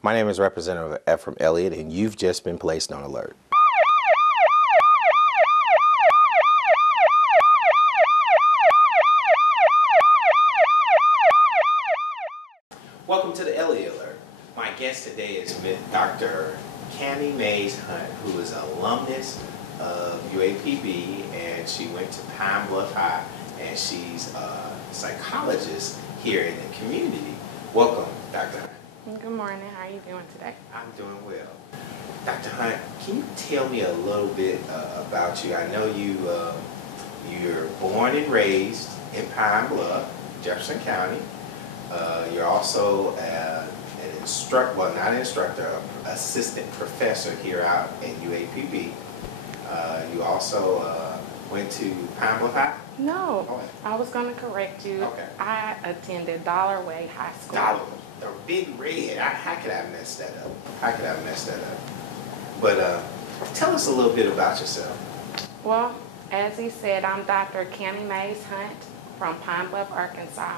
My name is Representative Ephraim Elliott, and you've just been placed on alert. Welcome to the Elliott Alert. My guest today is Dr. Cammie Mays Hunt, who is an alumnus of UAPB, and she went to Pine Bluff High, and she's a psychologist here in the community. Welcome, Dr. Hunt. Good morning. How are you doing today? I'm doing well. Dr. Hunt, can you tell me a little bit about you? I know you're born and raised in Pine Bluff, Jefferson County. You're also an assistant professor here out at UAPB. You also went to Pine Bluff High? No, Oh. I was going to correct you. Okay. I attended Dollar Way High School. Dollar, the big red. How could I mess that up? How could I mess that up? But tell us a little bit about yourself. Well, as he said, I'm Dr. Cammie Mays Hunt from Pine Bluff, Arkansas.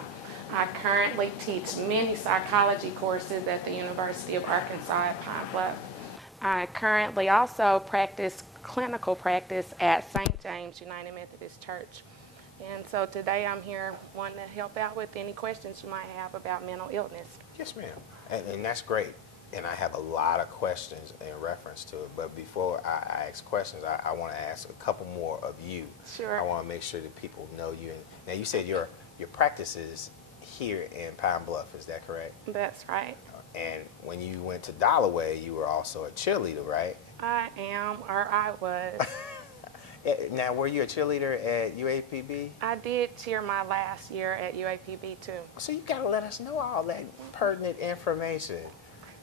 I currently teach many psychology courses at the University of Arkansas at Pine Bluff. I currently also practice clinical practice at St. James United Methodist Church. And so today I'm here wanting to help out with any questions you might have about mental illness. Yes, ma'am. And that's great. And I have a lot of questions in reference to it. But before I ask questions, I want to ask a couple more of you. Sure. I want to make sure that people know you. Now, you said your practice is here in Pine Bluff. Is that correct? That's right. And when you went to Dollarway, you were also a cheerleader, right? I am, or I was. Now, were you a cheerleader at UAPB? I did cheer my last year at UAPB too. So you got to let us know all that pertinent information.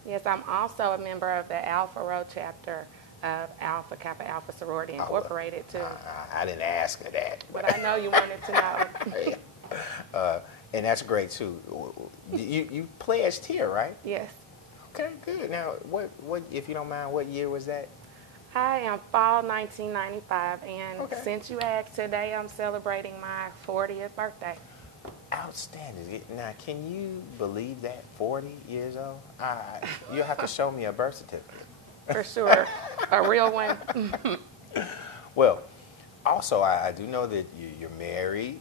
Yes, I'm also a member of the Alpha Rho chapter of Alpha Kappa Alpha Sorority Incorporated too. I didn't ask her that. But I know you wanted to know. And that's great too. You pledged here, right? Yes. Okay, good. Now, what if you don't mind, what year was that? I am fall 1995, and Okay. since you asked, today I'm celebrating my 40th birthday. Outstanding. Now, can you believe that? 40 years old? You'll have to show me a birth certificate. For sure. A real one. Well, also, I do know that you're married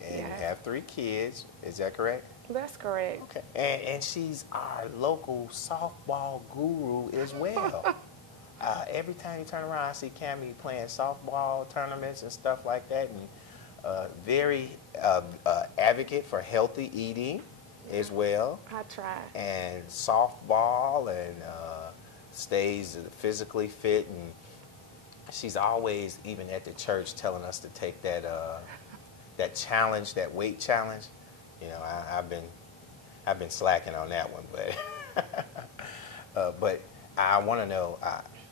and Yes. have 3 kids. Is that correct? That's correct. Okay. And she's our local softball guru as well. Every time you turn around, I see Cammie playing softball tournaments and stuff like that, and very advocate for healthy eating as well. I try. And softball, and stays physically fit, and she's always, even at the church, telling us to take that challenge, that weight challenge. You know, I've been slacking on that one, but I want to know.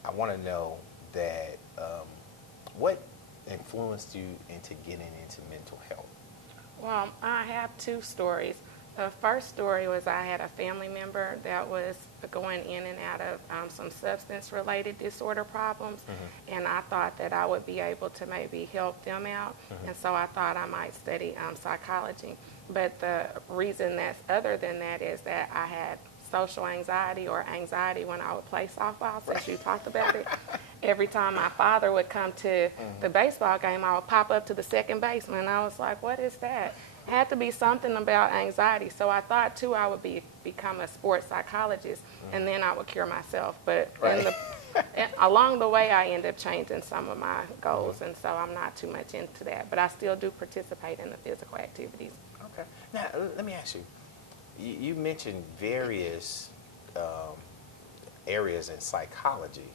I want to know that what influenced you into getting into mental health? Well, I have 2 stories. The first story was I had a family member that was going in and out of some substance-related disorder problems, and I thought that I would be able to maybe help them out, and so I thought I might study psychology. But the reason that's other than that is that I had social anxiety or anxiety when I would play softball, since you talked about it. Every time my father would come to the baseball game, I would pop up to the second baseman, and I was like, what is that? It had to be something about anxiety. So I thought, too, I would become a sports psychologist, and then I would cure myself. But along the way, I ended up changing some of my goals, and so I'm not too much into that. But I still do participate in the physical activities. Okay. Now, let me ask you. You mentioned various areas in psychology.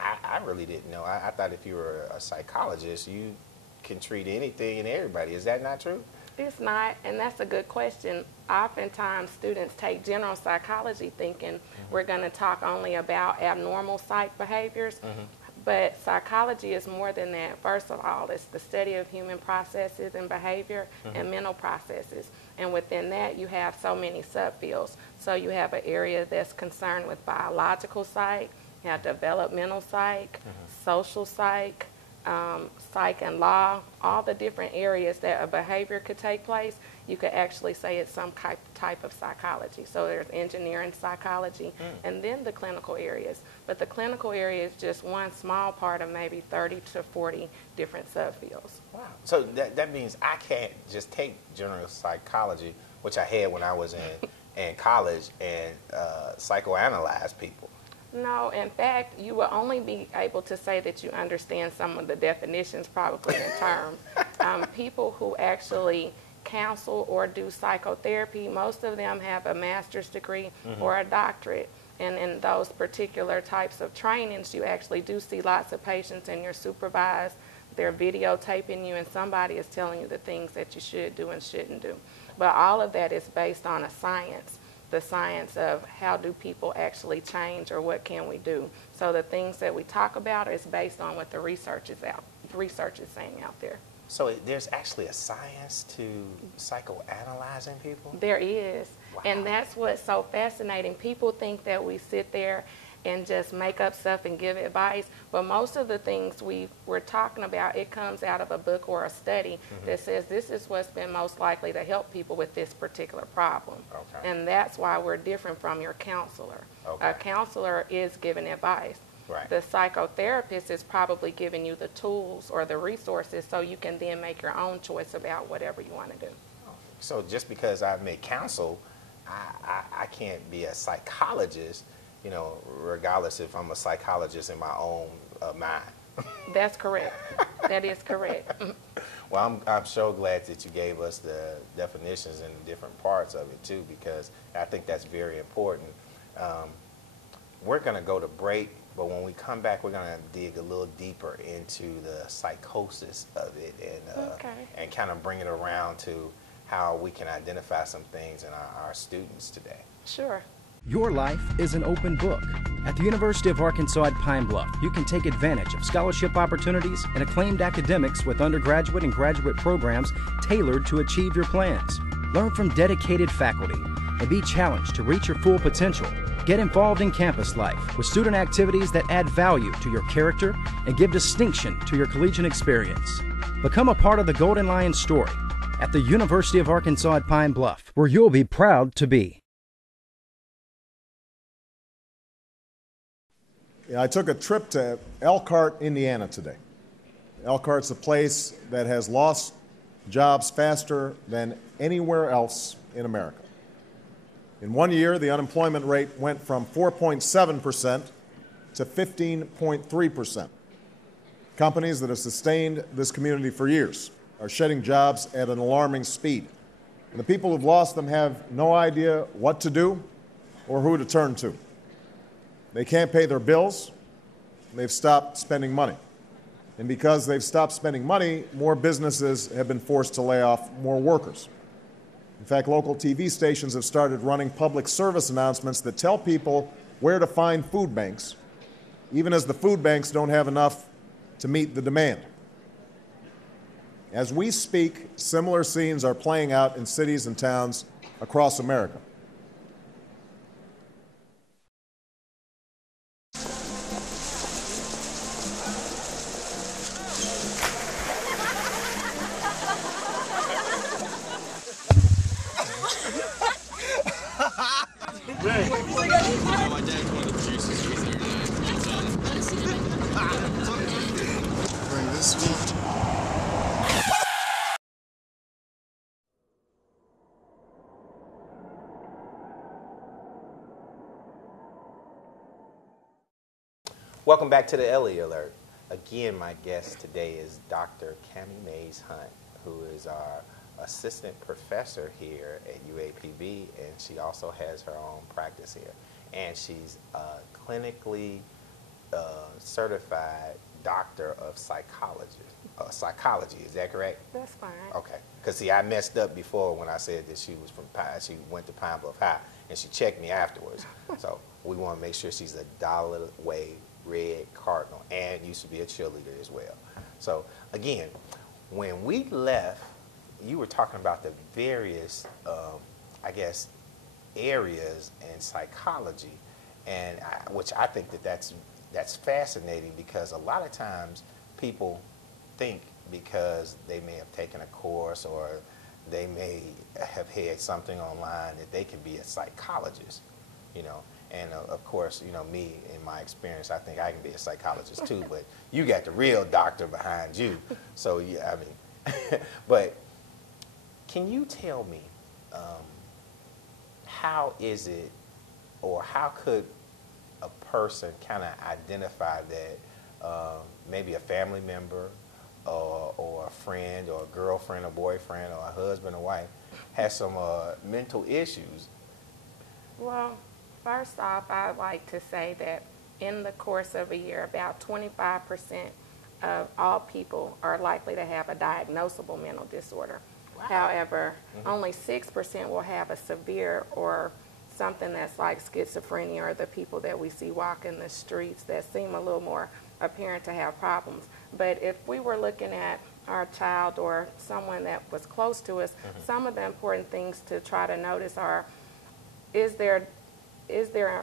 I really didn't know. I thought if you were a psychologist, you can treat anything and everybody. Is that not true? It's not, and that's a good question. Oftentimes, students take general psychology thinking we're going to talk only about abnormal psych behaviors, but psychology is more than that. First of all, it's the study of human processes and behavior and mental processes. And within that, you have so many subfields. So you have an area that's concerned with biological psych, you have developmental psych, social psych, psych and law, all the different areas that a behavior could take place, you could actually say it's some type of psychology. So there's engineering psychology and then the clinical areas. But the clinical area is just one small part of maybe 30 to 40 different subfields. Wow. So that means I can't just take general psychology, which I had when I was in college, and psychoanalyze people. No, in fact, you will only be able to say that you understand some of the definitions probably in terms. People who actually counsel or do psychotherapy, most of them have a master's degree or a doctorate. And in those particular types of trainings, you actually do see lots of patients and you're supervised. They're videotaping you and somebody is telling you the things that you should do and shouldn't do. But all of that is based on a science. The science of how do people actually change or what can we do. So the things that we talk about is based on what the research is saying out there. So there's actually a science to psychoanalyzing people? There is. Wow. And that's what's so fascinating. People think that we sit there and just make up stuff and give advice, but most of the things we're talking about, it comes out of a book or a study that says this is what's been most likely to help people with this particular problem. Okay. And that's why we're different from your counselor. Okay. A counselor is giving advice. Right. The psychotherapist is probably giving you the tools or the resources so you can then make your own choice about whatever you want to do. So just because I may counsel, I can't be a psychologist, you know, regardless if I'm a psychologist in my own mind. That's correct. That is correct. Well, I'm so glad that you gave us the definitions and the different parts of it too, because I think that's very important. We're going to go to break, but when we come back, we're going to dig a little deeper into the psychosis of it and kind of bring it around to how we can identify some things in our students today. Sure. Your life is an open book. At the University of Arkansas at Pine Bluff, you can take advantage of scholarship opportunities and acclaimed academics with undergraduate and graduate programs tailored to achieve your plans. Learn from dedicated faculty and be challenged to reach your full potential. Get involved in campus life with student activities that add value to your character and give distinction to your collegiate experience. Become a part of the Golden Lion story at the University of Arkansas at Pine Bluff, where you'll be proud to be. Yeah, I took a trip to Elkhart, Indiana today. Elkhart's a place that has lost jobs faster than anywhere else in America. In 1 year, the unemployment rate went from 4.7% to 15.3%. Companies that have sustained this community for years are shedding jobs at an alarming speed. And the people who've lost them have no idea what to do or who to turn to. They can't pay their bills. They've stopped spending money. And because they've stopped spending money, more businesses have been forced to lay off more workers. In fact, local TV stations have started running public service announcements that tell people where to find food banks, even as the food banks don't have enough to meet the demand. As we speak, similar scenes are playing out in cities and towns across America. My dad's one of the producers here Bring this week. Welcome back to the Elliott Alert. Again, my guest today is Dr. Cami Mays Hunt, who is our assistant professor here at UAPB, and she also has her own practice here. And she's a clinically certified doctor of psychology. Is that correct? That's fine. Okay. Because, see, I messed up before when I said that she was from she went to Pine Bluff High, and she checked me afterwards. So we want to make sure she's a dollar-way red cardinal and used to be a cheerleader as well. So, again, when we left, you were talking about the various, I guess, areas in psychology, and which I think that's fascinating, because a lot of times people think because they may have taken a course or they may have had something online that they can be a psychologist, you know. And of course, you know, me, in my experience, I think I can be a psychologist too, but you got the real doctor behind you. So, yeah, I mean, but can you tell me how is it, or how could a person kind of identify that maybe a family member or a friend or a girlfriend or boyfriend or a husband or wife has some mental issues? Well, first off, I'd like to say that in the course of a year, about 25% of all people are likely to have a diagnosable mental disorder. Wow. However, only 6% will have a severe or something that's like schizophrenia, or the people that we see walking the streets that seem a little more apparent to have problems. But if we were looking at our child or someone that was close to us, some of the important things to try to notice are, is there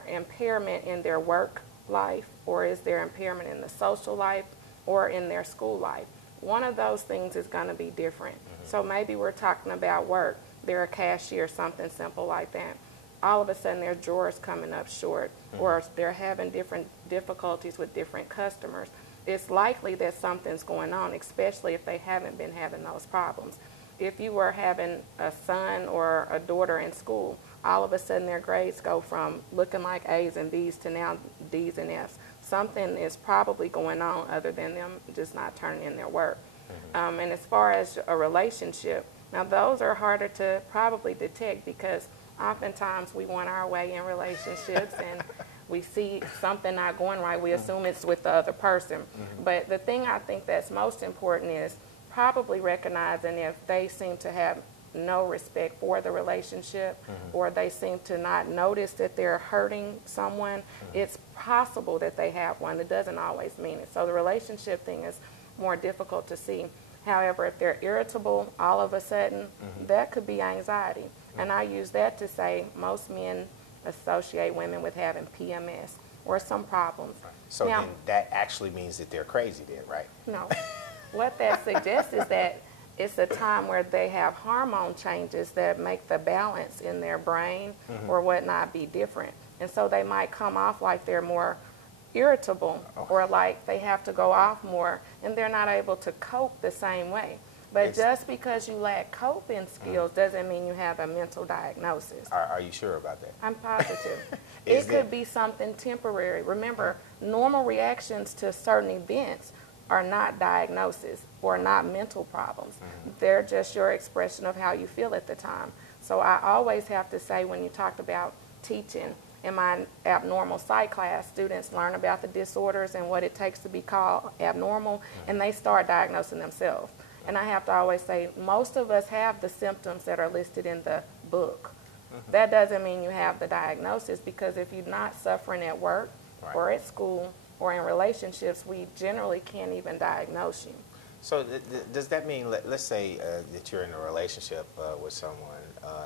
impairment in their work life, or is there impairment in the social life or in their school life? One of those things is going to be different. So maybe we're talking about work. They're a cashier, something simple like that. All of a sudden their drawers coming up short, or they're having different difficulties with different customers. It's likely that something's going on, especially if they haven't been having those problems. If you were having a son or a daughter in school, all of a sudden their grades go from looking like A's and B's to now D's and F's. Something is probably going on other than them just not turning in their work. And as far as a relationship, now those are harder to probably detect, because oftentimes we want our way in relationships and we see something not going right, we assume it's with the other person. But the thing I think that's most important is probably recognizing if they seem to have no respect for the relationship, or they seem to not notice that they're hurting someone, it's possible that they have one. It doesn't always mean it. So the relationship thing is more difficult to see. However, if they're irritable all of a sudden, that could be anxiety. And I use that to say most men associate women with having PMS or some problems. So now, then that actually means that they're crazy then, right? No. What that suggests is that it's a time where they have hormone changes that make the balance in their brain or whatnot be different. And so they might come off like they're more irritable, or like they have to go off more and they're not able to cope the same way. But just because you lack coping skills doesn't mean you have a mental diagnosis. Are you sure about that? I'm positive. It could be something temporary. Remember, normal reactions to certain events are not diagnoses or not mental problems. They're just your expression of how you feel at the time. So I always have to say, when you talked about teaching, in my abnormal psych class, students learn about the disorders and what it takes to be called abnormal, and they start diagnosing themselves. And I have to always say, most of us have the symptoms that are listed in the book. That doesn't mean you have the diagnosis, because if you're not suffering at work or at school or in relationships, we generally can't even diagnose you. So does that mean, let's say that you're in a relationship with someone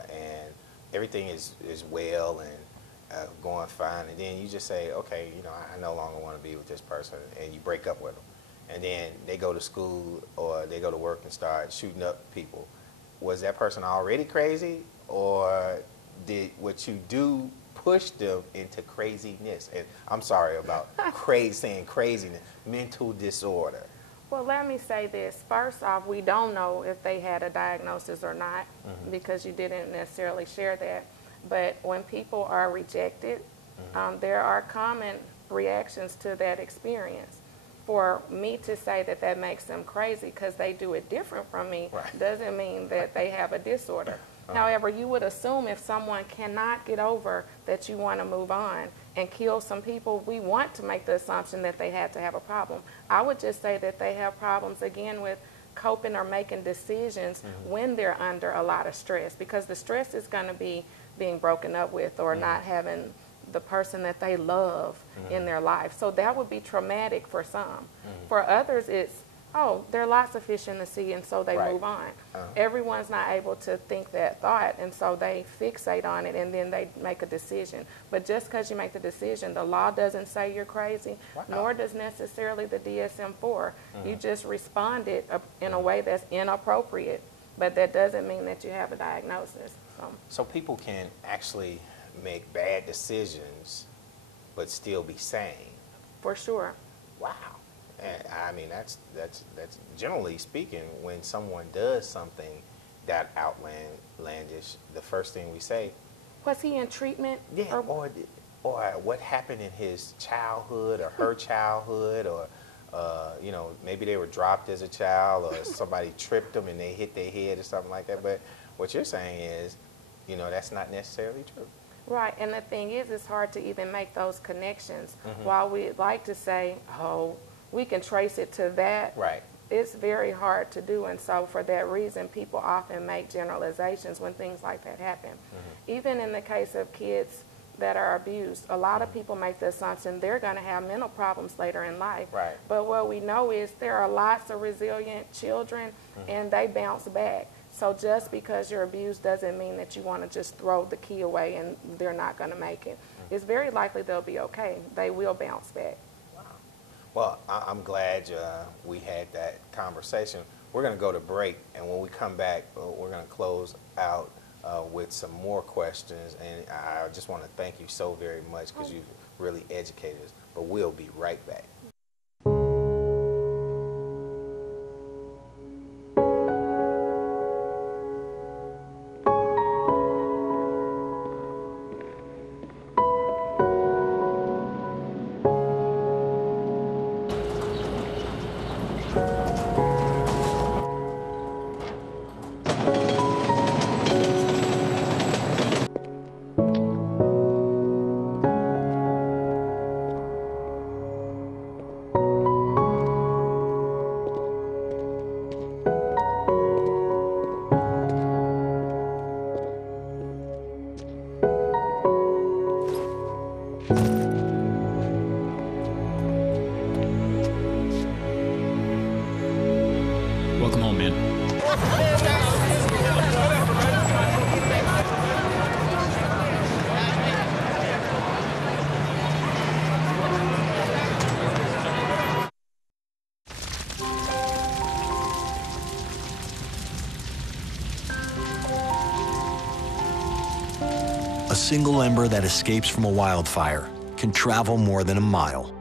and everything is well and going fine, and then you just say, okay, you know, I no longer want to be with this person, and you break up with them, and then they go to school or they go to work and start shooting up people. Was that person already crazy, or did what you do push them into craziness? And I'm sorry about saying craziness, mental disorder. Well, let me say this. First off, we don't know if they had a diagnosis or not, because you didn't necessarily share that. But when people are rejected, there are common reactions to that experience. For me to say that that makes them crazy because they do it different from me doesn't mean that they have a disorder. However, you would assume if someone cannot get over that you want to move on and kill some people, we want to make the assumption that they had to have a problem. I would just say that they have problems, again, with coping or making decisions when they're under a lot of stress, because the stress is going to be being broken up with or not having the person that they love in their life. So that would be traumatic for some. For others, it's oh, there are lots of fish in the sea, and so they Right. move on. Everyone's not able to think that thought, and so they fixate on it, and then they make a decision. But just because you make the decision, the law doesn't say you're crazy, Wow. nor does necessarily the DSM-4. You just responded in a way that's inappropriate, but that doesn't mean that you have a diagnosis. So people can actually make bad decisions, but still be sane. For sure. Wow. And I mean, that's generally speaking, when someone does something that outlandish, the first thing we say, Was he in treatment? yeah, or what happened in his childhood or her childhood, or you know, maybe they were dropped as a child, or somebody tripped them and they hit their head or something like that. But what you're saying is, you know, that's not necessarily true. Right, and the thing is, it's hard to even make those connections. While we'd like to say, oh, we can trace it to that, Right. it's very hard to do. And so for that reason, people often make generalizations when things like that happen. Even in the case of kids that are abused, a lot of people make the assumption they're going to have mental problems later in life. Right. But what we know is there are lots of resilient children, and they bounce back. So just because you're abused doesn't mean that you want to just throw the key away and they're not going to make it. It's very likely they'll be okay. They will bounce back. Wow. Well, I'm glad we had that conversation. We're going to go to break, and when we come back, we're going to close out with some more questions. And I just want to thank you so very much, because you've really educated us. But we'll be right back. Welcome home, man. A single ember that escapes from a wildfire can travel more than a mile.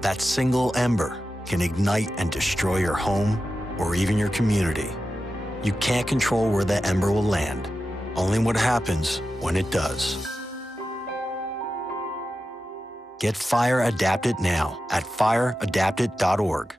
That single ember can ignite and destroy your home or even your community. You can't control where the ember will land, only what happens when it does. Get Fire Adapted now at fireadapted.org.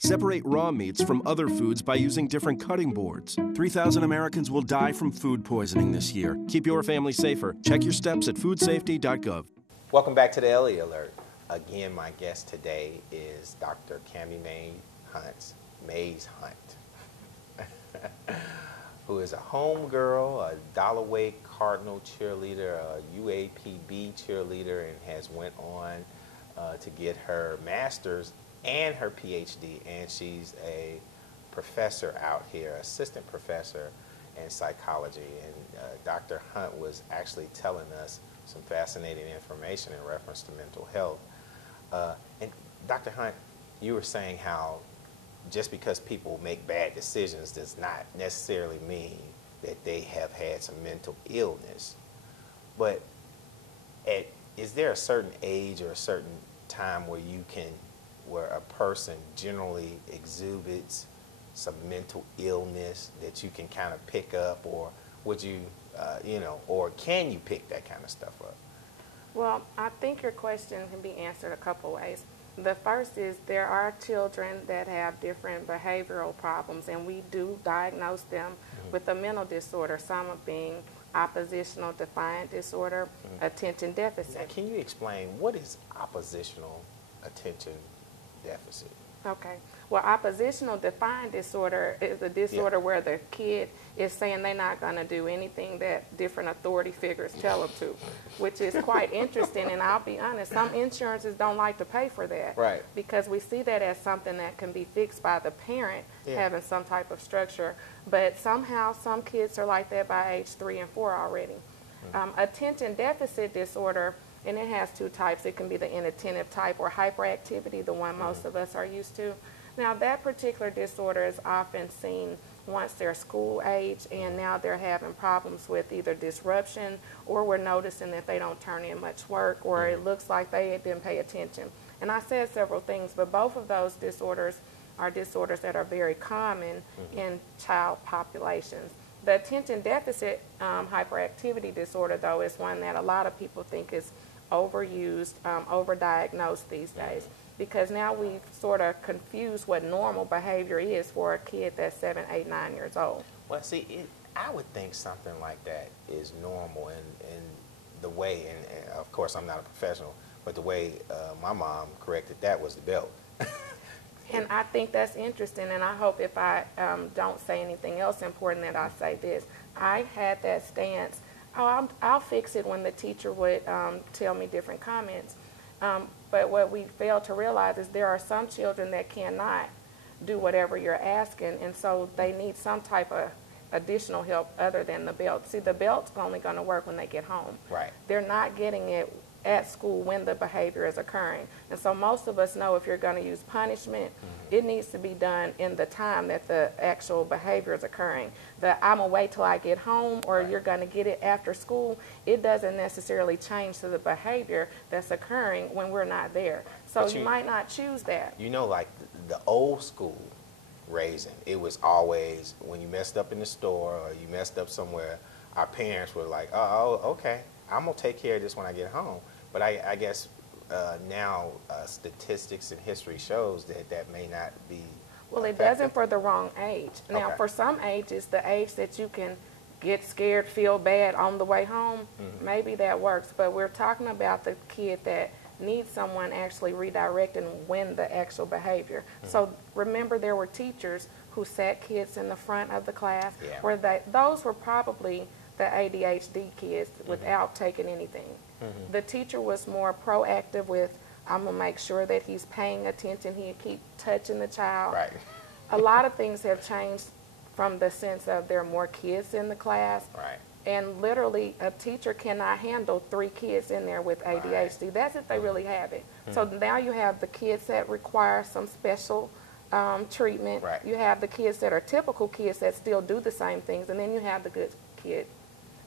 Separate raw meats from other foods by using different cutting boards. 3,000 Americans will die from food poisoning this year. Keep your family safer. Check your steps at foodsafety.gov. Welcome back to the Elliott Alert. Again, my guest today is Dr. Cami Mays Hunt, who is a homegirl, a Dalloway Cardinal cheerleader, a UAPB cheerleader, and has went on to get her master's and her PhD, and she's a professor out here, assistant professor in psychology. And Dr. Hunt was actually telling us some fascinating information in reference to mental health. And Dr. Hunt, you were saying how just because people make bad decisions does not necessarily mean that they have had some mental illness. But is there a certain age or a certain time where a person generally exhibits some mental illness that you can kind of pick up, or would you, or can you pick that kind of stuff up? Well, I think your question can be answered a couple ways. The first is there are children that have different behavioral problems, and we do diagnose them with a mental disorder, some of being oppositional defiant disorder, attention Now, deficit. can you explain what is oppositional attention deficit? Okay. Well, oppositional defiant disorder is a disorder where the kid is saying they're not going to do anything that different authority figures tell them to, which is quite interesting. And I'll be honest, some insurances don't like to pay for that. Right. Because we see that as something that can be fixed by the parent having some type of structure. But somehow some kids are like that by age 3 and 4 already. Attention deficit disorder, and it has two types. It can be the inattentive type or hyperactivity, the one most of us are used to. Now, that particular disorder is often seen once they're school age, and now they're having problems with either disruption, or we're noticing that they don't turn in much work, or it looks like they didn't pay attention. And I said several things, but both of those disorders are disorders that are very common in child populations. The attention deficit hyperactivity disorder, though, is one that a lot of people think is overused, overdiagnosed these days, because now we've sort of confused what normal behavior is for a kid that's 7, 8, 9 years old. Well, see, I would think something like that is normal in the way, and of course I'm not a professional, but the way my mom corrected that was the belt. And I think that's interesting, and I hope if I don't say anything else important that I say this. I had that stance, I'll fix it when the teacher would tell me different comments. But what we fail to realize is there are some children that cannot do whatever you're asking, and so they need some type of additional help other than the belt. See, the belt's only going to work when they get home. Right. They're not getting it at school when the behavior is occurring. And so most of us know if you're going to use punishment, it needs to be done in the time that the actual behavior is occurring. I'm going to wait till I get home, or you're going to get it after school, it doesn't necessarily change to the behavior that's occurring when we're not there. So you might not choose that. You know, like the old school raising, it was always when you messed up in the store or you messed up somewhere, our parents were like, oh, okay, I'm going to take care of this when I get home. But I guess now statistics and history shows that may not be Well, it effective. doesn't for the wrong age. Now, Okay. for some ages, the age that you can get scared, feel bad on the way home, maybe that works. But we're talking about the kid that needs someone actually redirecting when the actual behavior. So remember, there were teachers who sat kids in the front of the class, where those were probably the ADHD kids without taking anything. The teacher was more proactive with, I'm going to make sure that he's paying attention, he'll keep touching the child. Right. A lot of things have changed from the sense of there are more kids in the class. Right. And literally, a teacher cannot handle 3 kids in there with ADHD. Right. That's if they really have it. So now you have the kids that require some special treatment. Right. You have the kids that are typical kids that still do the same things. And then you have the good kid.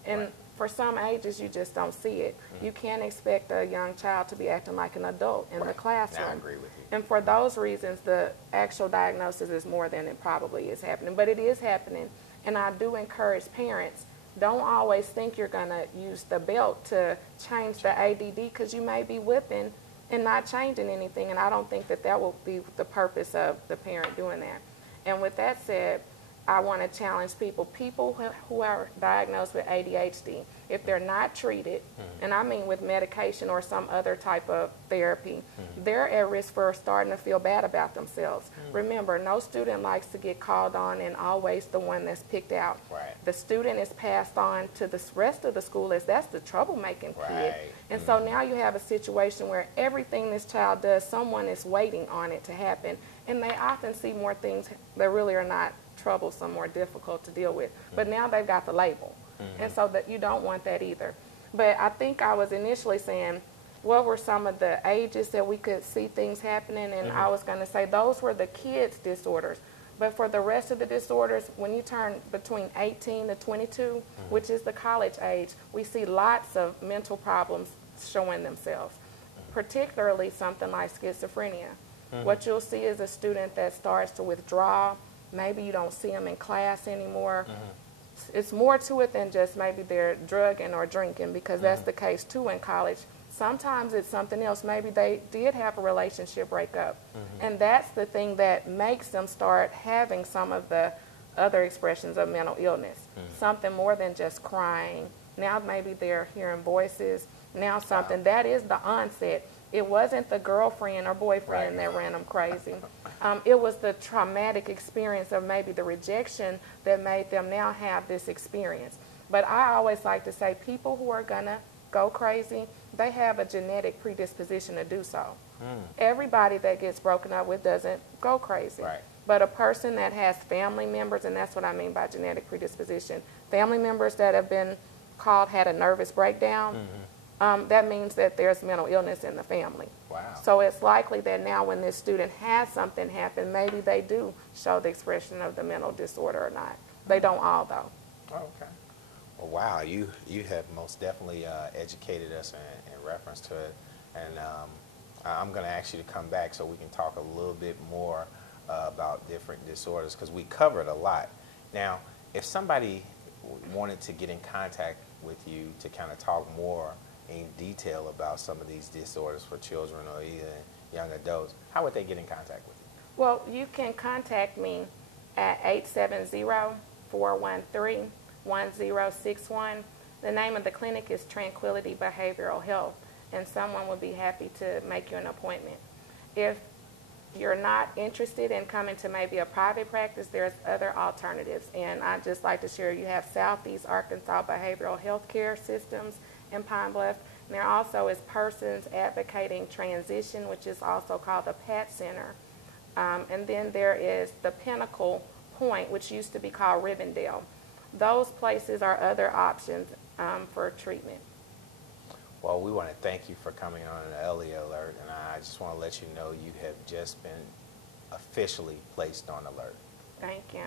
And for some ages, you just don't see it. You can't expect a young child to be acting like an adult in the classroom. Now I agree with you. And for those reasons, the actual diagnosis is more than it probably is happening. But it is happening. And I do encourage parents, don't always think you're going to use the belt to change the ADD, because you may be whipping and not changing anything. And I don't think that that will be the purpose of the parent doing that. And with that said, I want to challenge people who are diagnosed with ADHD, if they're not treated, and I mean with medication or some other type of therapy, they're at risk for starting to feel bad about themselves. Remember, no student likes to get called on and always the one that's picked out. Right. The student is passed on to the rest of the school as that's the troublemaking kid. Right. And so now you have a situation where everything this child does, someone is waiting on it to happen, and they often see more things that really are not troublesome or difficult to deal with. But now they've got the label. And so that you don't want that either. But I think I was initially saying, what were some of the ages that we could see things happening? And I was going to say those were the kids' disorders. But for the rest of the disorders, when you turn between 18 to 22, which is the college age, we see lots of mental problems showing themselves, particularly something like schizophrenia. What you'll see is a student that starts to withdraw. Maybe you don't see them in class anymore. It's more to it than just maybe they're drugging or drinking, because that's the case too in college. Sometimes it's something else. Maybe they did have a relationship breakup. And that's the thing that makes them start having some of the other expressions of mental illness, something more than just crying. Now maybe they're hearing voices. Now something that is the onset. It wasn't the girlfriend or boyfriend that ran them crazy. It was the traumatic experience of maybe the rejection that made them now have this experience. But I always like to say people who are going to go crazy, they have a genetic predisposition to do so. Everybody that gets broken up with doesn't go crazy. Right. But a person that has family members, and that's what I mean by genetic predisposition, family members that have been called had a nervous breakdown, that means that there's mental illness in the family. Wow. So it's likely that now when this student has something happen, maybe they do show the expression of the mental disorder or not. They don't all, though. Oh, okay. Well, wow, you have most definitely educated us in reference to it. And I'm going to ask you to come back so we can talk a little bit more about different disorders, because we covered a lot. Now, if somebody wanted to get in contact with you to kind of talk more in detail about some of these disorders for children or even young adults, how would they get in contact with you? Well, you can contact me at 870-413-1061. The name of the clinic is Tranquility Behavioral Health, and someone would be happy to make you an appointment. If you're not interested in coming to maybe a private practice, there's other alternatives. And I'd just like to share, you have Southeast Arkansas Behavioral Health Care Systems in Pine Bluff. And there also is Persons Advocating Transition, which is also called the PAT Center. And then there is the Pinnacle Point, which used to be called Rivendell. Those places are other options for treatment. Well, we want to thank you for coming on an Elliott Alert, and I just want to let you know you have just been officially placed on alert. Thank you.